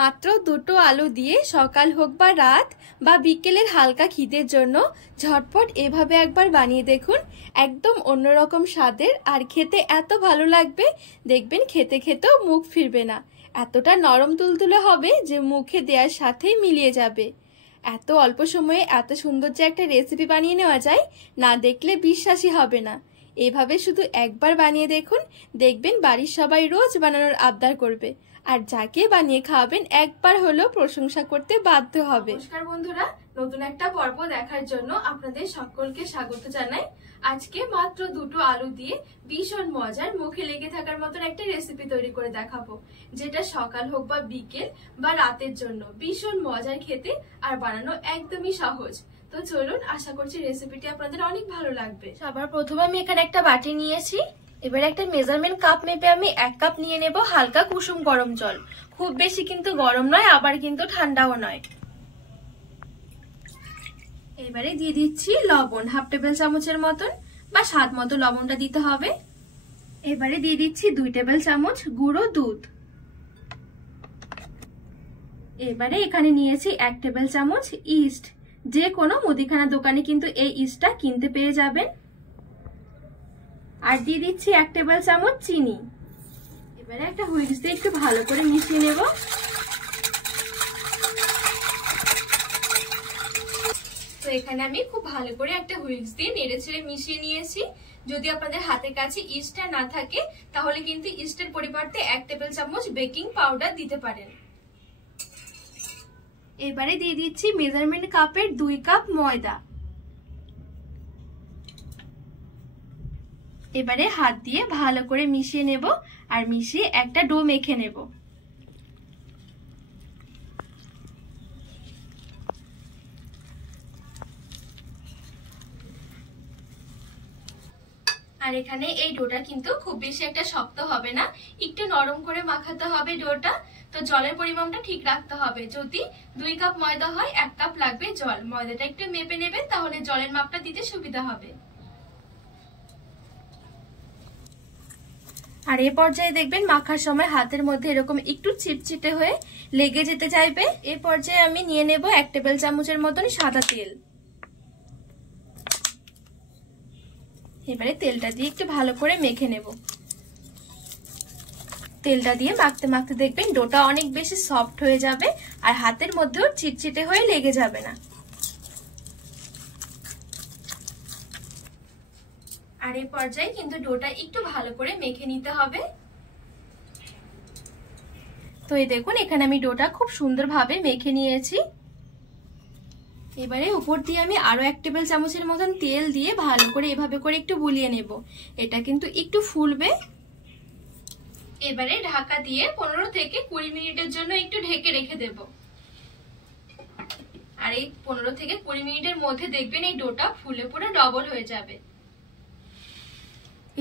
মাত্র দুটো আলু দিয়ে সকাল হোক বা রাত বা বিকেলের হালকা খিদের জন্য ঝটপট এভাবে একবার বানিয়ে দেখুন। একদম অন্যরকম স্বাদের আর খেতে এত ভালো লাগবে, দেখবেন খেতে খেতেও মুখ ফিরবে না। এতটা নরম তুলতুলে হবে যে মুখে দেওয়ার সাথেই মিলিয়ে যাবে। এত অল্প সময়ে এত সুন্দর যে একটা রেসিপি বানিয়ে নেওয়া যায়, না দেখলে বিশ্বাসই হবে না। এভাবে শুধু একবার বানিয়ে দেখুন, দেখবেন বাড়ির সবাই রোজ বানানোর আবদার করবে, আর যাকে বানিয়ে খাওয়াবেন একবার হলেও প্রশংসা করতে বাধ্য হবে। নমস্কার বন্ধুরা, নতুন একটা পর্ব দেখার জন্য আপনাদের সকলকে স্বাগত জানাই। আজকে মাত্র দুটো আলু দিয়ে ভীষণ মজার, মুখে লেগে থাকার মতন একটা রেসিপি তৈরি করে দেখাবো, যেটা সকাল হোক বা বিকেল বা রাতের জন্য ভীষণ মজার খেতে, আর বানানো একদমই সহজ। তো চলুন, আশা করছি রেসিপিটি আপনাদের অনেক ভালো লাগবে। সবার প্রথমে আমি এখানে একটা বাটি নিয়েছি। এবারে একটা মেজারমেন্ট কাপ মেপে আমি 1 কাপ নিয়ে নেব হালকা কুসুম গরম জল। খুব বেশি কিন্তু গরম নয়, আবার কিন্তু ঠান্ডাও নয়। এবারে দিয়ে দিচ্ছি লবণ, 1/2 টেবিল চামচের মতন, বা স্বাদ মতো লবণটা দিতে হবে। এবারে দিয়ে দিচ্ছি 2 টেবিল চামচ গুঁড়ো দুধ। এবারে এখানে নিয়েছি 1 টেবিল চামচ ইস্ট। যে কোনো মুদিখানা দোকানে কিন্তু এই ইস্টটা কিনতে পেয়ে যাবেন। আর দিয়ে দিচ্ছি 1 টেবিল চামচ চিনি। এবারে একটা হুইস্ক দিয়ে একটু ভালো করে মিশিয়ে নেব। তো এখানে আমি খুব ভালো করে একটা হুইস্ক দিয়ে নেড়েচেড়ে মিশিয়ে নিয়েছি। যদি আপনাদের হাতের কাছে ইস্টটা না থাকে, তাহলে কিন্তু ইস্টের পরিবর্তে 1 টেবিল চামচ বেকিং পাউডার দিতে পারেন। এবারে দিয়ে দিচ্ছি মেজারমেন্ট কাপের 2 কাপ ময়দা। এবারে হাত দিয়ে ভালো করে মিশিয়ে নেব, আর মিশিয়ে একটা ডো মেখে নেব। আর এখানে এই ডোটা কিন্তু খুব বেশি একটা শক্ত হবে না, একটু নরম করে মাখাতে হবে ডোটা। তো জলের পরিমাণটা ঠিক রাখতে হবে। যদি 2 কাপ ময়দা হয়, 1 কাপ লাগবে জল। ময়দাটা একটু মেপে নেবেন, তাহলে জলের মাপটা দিতে সুবিধা হবে। আর এই পর্যায়ে দেখবেন মাখার সময় হাতের মধ্যে এরকম একটু চিটচিটে হয়ে লেগে যেতে চাইবে। এই পর্যায়ে আমি নিয়ে নেব 1 টেবিল চামচের মতন সাদা তেল। এবারে তেলটা দিয়ে একটু ভালো করে মেখে নেব। তেলটা দিয়ে মাখতে মাখতে দেখবেন ডোটা অনেক বেশি সফট হয়ে যাবে, আর হাতের মধ্যেও চিটচিটে হয়ে লেগে যাবে না। আর এই পর্যায়ে কিন্তু ডোটা একটু ভালো করে মেখে নিতে হবে। তো এই দেখুন, এখানে আমি ডোটা খুব সুন্দরভাবে মেখে নিয়েছি। এবারে উপর দিয়ে আমি আরো 1 টেবিল চামচের মতন তেল দিয়ে ভালো করে এভাবে করে একটু বুলিয়ে নেব। এটা কিন্তু একটু ফুলবে। এবারে ঢাকা দিয়ে 15 থেকে 20 মিনিটের জন্য একটু ঢেকে রেখে দেব। আর এই 15 থেকে 20 মিনিটের মধ্যে দেখবেন এই ডোটা ফুলে পুরো ডবল হয়ে যাবে।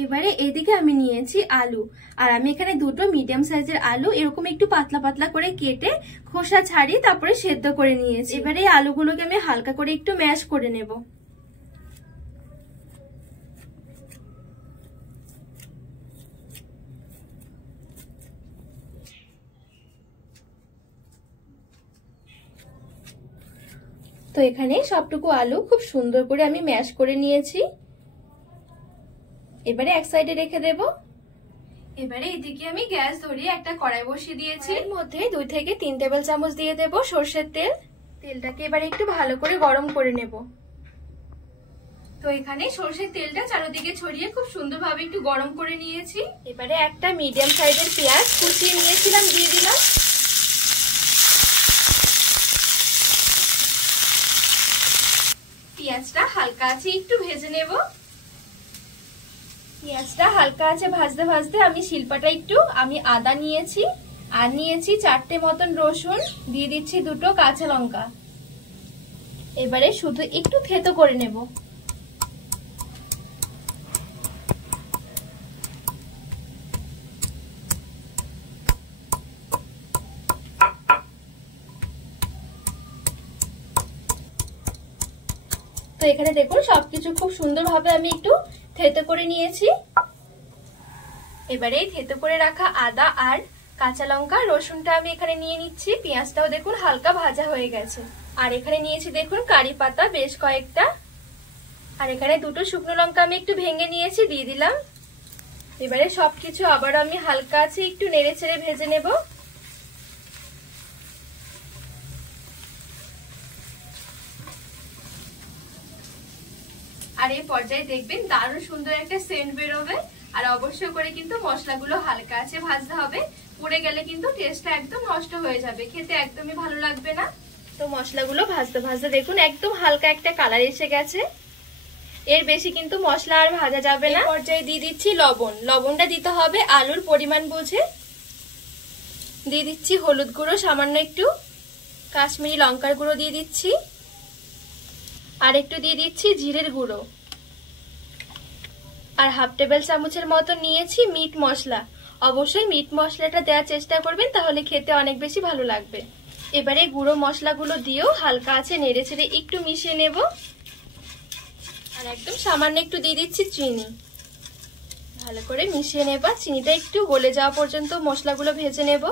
এবারে এদিকে আমি নিয়েছি আলু, আর আমি এখানে দুটো মিডিয়াম সাইজের আলু এরকম একটু পাতলা পাতলা করে কেটে খোসা ছাড়িয়ে তারপরে সেদ্ধ করে নিয়েছি। এবারে এই আলুগুলোকে আমি হালকা করে একটু ম্যাশ করে নেব। তো এখানে সবটুকু আলু খুব সুন্দর করে আমি ম্যাশ করে নিয়েছি। এবারে এক সাইডে রেখে দেব। এবারে এদিকে আমি গ্যাস ধরিয়ে একটা কড়াই বসিয়ে দিয়েছি। এর মধ্যে 2 থেকে 3 টেবিল চামচ দিয়ে দেব সরষের তেল। তেলটাকে এবারে একটু ভালো করে গরম করে নেব। তো এখানে সরষের তেলটা চারিদিকে ছড়িয়ে খুব সুন্দরভাবে একটু গরম করে নিয়েছি। এবারে একটা মিডিয়াম সাইজের পেঁয়াজ কুচিয়ে নিয়েছিলাম দিয়ে দিলাম। পেঁয়াজটা হালকা আছে একটু ভেজে নেব। পেঁয়াজটা হালকা আছে ভাজতে ভাজতে আমি শিলপাটা একটু আদা নিয়েছি, আর নিয়েছি 4টে মতন রসুন, দিয়ে দিচ্ছি 2টো কাঁচা লঙ্কা। এবারে শুধু একটু থেতো করে নেব। তো এখানে দেখুন সবকিছু খুব সুন্দরভাবে আমি একটু থেতো করে নিয়েছি। এবারে থেতো করে রাখা আদা আর কাঁচা লঙ্কা রসুনটা আমি এখানে নিয়ে নিচ্ছি। পেঁয়াজটাও দেখুন হালকা ভাজা হয়ে গেছে। আর এখানে নিয়েছি দেখুন কারি পাতা বেশ কয়েকটা। আর এখানে দুটো শুকনো লঙ্কা আমি একটু ভেঙে নিয়েছি, দিয়ে দিলাম। এবারে সবকিছু আবার আমি হালকা আছে একটু নেড়ে চেড়ে ভেজে নেব। আর এই পর্যায়ে দেখবেন দারুণ সুন্দর একটা সেন্ট বেরোবে। আর অবশ্যই করে কিন্তু মশলাগুলো হালকা আছে ভাজতে হবে, পুড়ে গেলে কিন্তু টেস্টটা একদম নষ্ট হয়ে যাবে, খেতে একদমই ভালো লাগবে না। তো মশলাগুলো ভাজতে ভাজতে দেখুন একদম হালকা একটা কালার এসে গেছে। এর বেশি কিন্তু মশলা আর ভাজা যাবে না। পর্যায়ে দিয়ে দিচ্ছি লবণ। লবণটা দিতে হবে আলুর পরিমাণ বুঝে। দিয়ে দিচ্ছি হলুদ গুঁড়ো সামান্য একটু, কাশ্মীরি লঙ্কার গুঁড়ো দিয়ে দিচ্ছি, আর একটু দিয়ে দিচ্ছি জিরের গুঁড়ো, আর হাফ টেবিল চামচের মতো নিয়েছি মিট মশলা। অবশ্যই মিট মশলাটা দেওয়ার চেষ্টা করবেন, তাহলে খেতে অনেক বেশি ভালো লাগবে। এবারে গুঁড়ো মশলাগুলো দিয়েও হালকা আছে নেড়ে চেড়ে একটু মিশিয়ে নেব। আর একদম সামান্য একটু দিয়ে দিচ্ছি চিনি। ভালো করে মিশিয়ে নেব। চিনিটা একটু গলে যাওয়া পর্যন্ত মশলাগুলো ভেজে নেব।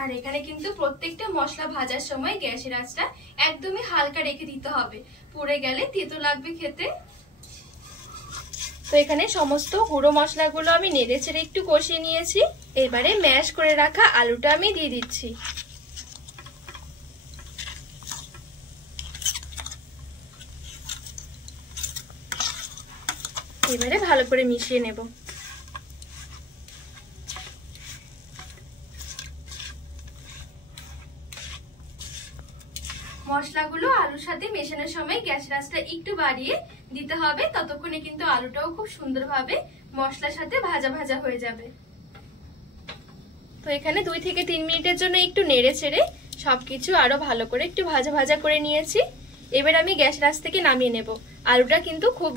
আর এখানে কিন্তু প্রত্যেকটা মশলা ভাজার সময় গ্যাসের আঁচটা একদমই হালকা রেখে দিতে হবে, পুড়ে গেলে তেতো লাগবে খেতে। তো এখানে সমস্ত গুঁড়ো মশলাগুলো আমি নেড়ে চেড়ে একটু কষিয়ে নিয়েছি। এবারে ম্যাশ করে রাখা আলুটা আমি দিয়ে দিচ্ছি। এবারে ভালো করে মিশিয়ে নেব। মশলাগুলো আলুর সাথে মেশানোর সময় গ্যাসের আঁচটা একটু বাড়িয়ে দিতে হবে, ততক্ষণে কিন্তু আলুটাও খুব সুন্দরভাবে মশলার সাথে ভাজা ভাজা হয়ে যাবে। তো এখানে 2 থেকে 3 মিনিটের জন্য একটু নেড়ে ছেড়ে সবকিছু আরো ভালো করে একটু ভাজা ভাজা করে নিয়েছি। এবার আমি গ্যাসের আঁচ থেকে নামিয়ে নেব। আলুটা কিন্তু খুব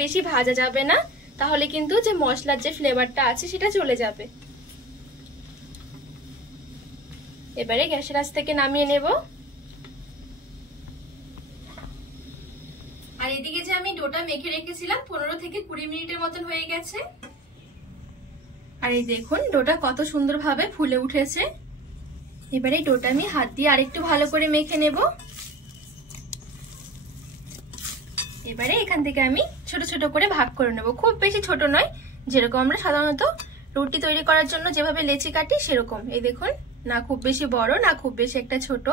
বেশি ভাজা যাবে না, তাহলে কিন্তু যে মশলার যে ফ্লেভারটা আছে সেটা চলে যাবে। এবারে গ্যাসের আঁচ থেকে নামিয়ে নেব। আর এদিকে যে আমি ডোটা মেখে রেখেছিলাম 15 থেকে 20 মিনিটের মতন হয়ে গেছে। আর এই দেখুন ডোটা কত সুন্দরভাবে ফুলে উঠেছে। এবারে এই ডোটা আমি হাত দিয়ে আরেকটু ভালো করে মেখে নেব। এবারে এখান থেকে আমি ছোট ছোট করে ভাগ করে নেব, খুব বেশি ছোট নয়, যেরকম আমরা সাধারণত রুটি তৈরি করার জন্য যেভাবে লেচি কাটি সেরকম। এই দেখুন, না খুব বেশি বড় না খুব বেশি একটা ছোট।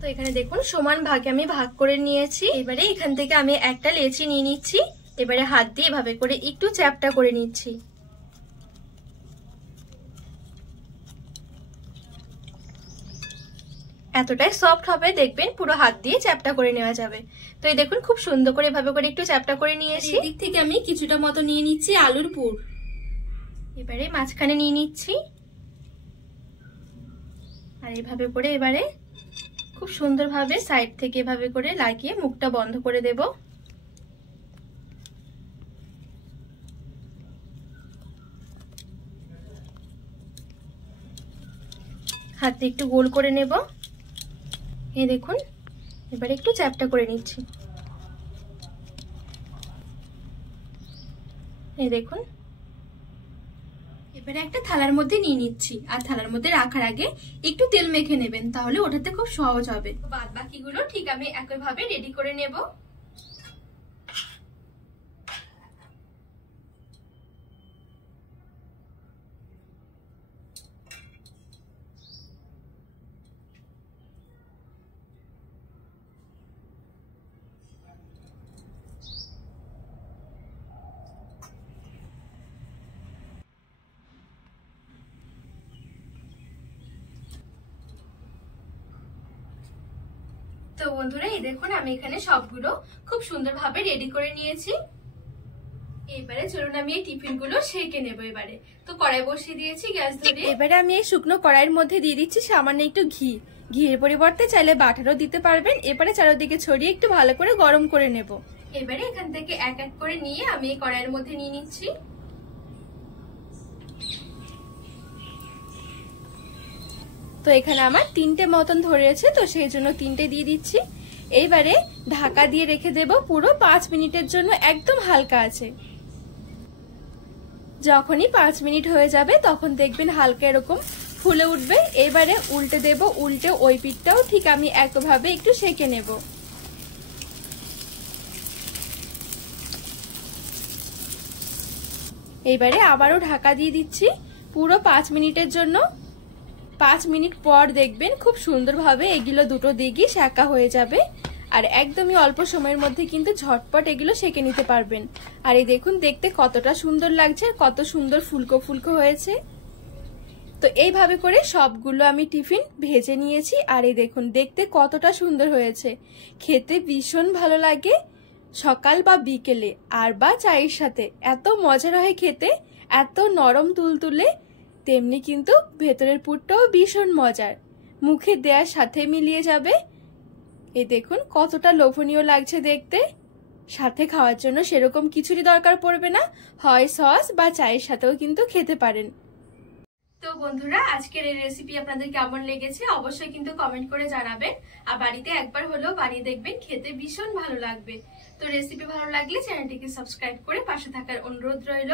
তো এখানে দেখুন সমান ভাগে আমি ভাগ করে নিয়েছি। এবারে এখান থেকে আমি একটা লেচি নিয়ে নিচ্ছি। এবারে হাত দিয়ে এভাবে করে একটু চ্যাপটা করে নিচ্ছি। এতটাই সফট হবে দেখবেন, পুরো হাত দিয়ে চ্যাপটা করে নেওয়া যাবে। তো এই দেখুন খুব সুন্দর করে এভাবে করে একটু চ্যাপটা করে নিয়েছি। এদিক থেকে আমি কিছুটা মতো নিয়ে নিচ্ছি আলুর পুর। এবারে মাঝখানে নিয়ে নিচ্ছি, আর এভাবে করে এবারে খুব সুন্দরভাবে সাইড থেকে এভাবে করে লাগিয়ে মুখটা বন্ধ করে দেব। হাতে একটু গোল করে নেব। এই দেখুন এবারে একটু চ্যাপটা করে নিচ্ছি। এই দেখুন এবারে একটা থালার মধ্যে নিয়ে নিচ্ছি, আর থালার মধ্যে রাখার আগে একটু তেল মেখে নেবেন, তাহলে ওঠাতে খুব সহজ হবে। বাদ বাকিগুলো ঠিক আমি একইভাবে রেডি করে নেব। তো বন্ধুরা এই দেখুন আমি এখানে সবগুলো খুব সুন্দরভাবে রেডি করে নিয়েছি। এবারে চলুন আমি এই টিফিনগুলো সেঁকে নেব। এবারে তো কড়াই বসিয়ে দিয়েছি গ্যাস ধরে। এবারে আমি এই শুকনো কড়াইয়ের মধ্যে দিয়ে দিচ্ছি সামান্য একটু ঘি। ঘিয়ের পরিবর্তে চাইলে বাটারও দিতে পারবেন। এবারে চারিদিকে ছড়িয়ে একটু ভালো করে গরম করে নেব। এবারে এখান থেকে এক এক করে নিয়ে আমি এই কড়াইয়ের মধ্যে নিয়ে নিচ্ছি। তো তো এখানে আমার 3টে মতন ধরেছে, তো সেই জন্য 3টে দিয়ে দিচ্ছি। এইবারে ঢাকা দিয়ে রেখে দেব পুরো 5 মিনিটের জন্য, একদম হালকা আছে। যখনই 5 মিনিট হয়ে যাবে তখন দেখবেন হালকা এরকম ফুলে উঠবে। এবারে উল্টে দেব, উল্টে ওই পিঠটাও ঠিক আমি একভাবে একটু সেঁকে নেব। এবারে আবারও ঢাকা দিয়ে দিচ্ছি পুরো 5 মিনিটের জন্য। 5 মিনিট পর দেখবেন খুব সুন্দরভাবে এগুলো দুটো দিকই সেঁকা হয়ে যাবে, আর একদমই অল্প সময়ের মধ্যে কিন্তু ঝটপট এগুলো সেঁকে নিতে পারবেন। আর এই দেখুন দেখতে কতটা সুন্দর লাগছে, কত সুন্দর ফুলকো ফুলকো হয়েছে। তো এইভাবে করে সবগুলো আমি টিফিন ভেজে নিয়েছি, আর এই দেখুন দেখতে কতটা সুন্দর হয়েছে, খেতে ভীষণ ভালো লাগে সকাল বা বিকেলে আর বা চায়ের সাথে। এত মজার হয় খেতে, এত নরম তুলতুলে, তেমনি কিন্তু ভেতরের পুরটাও ভীষণ মজার, মুখে দেওয়ার সাথে মিলিয়ে যাবে। এই দেখুন কতটা লোভনীয় লাগছে দেখতে। সাথে খাওয়ার জন্য সেরকম কিছুরই দরকার পড়বে না, হয় সস বা চায়ের সাথেও কিন্তু খেতে পারেন। তো বন্ধুরা, আজকের এই রেসিপি আপনাদের কেমন লেগেছে অবশ্যই কিন্তু কমেন্ট করে জানাবেন, আর বাড়িতে একবার হলেও বানিয়ে দেখবেন, খেতে ভীষণ ভালো লাগবে। তো রেসিপি ভালো লাগলে চ্যানেলটিকে সাবস্ক্রাইব করে পাশে থাকার অনুরোধ রইল।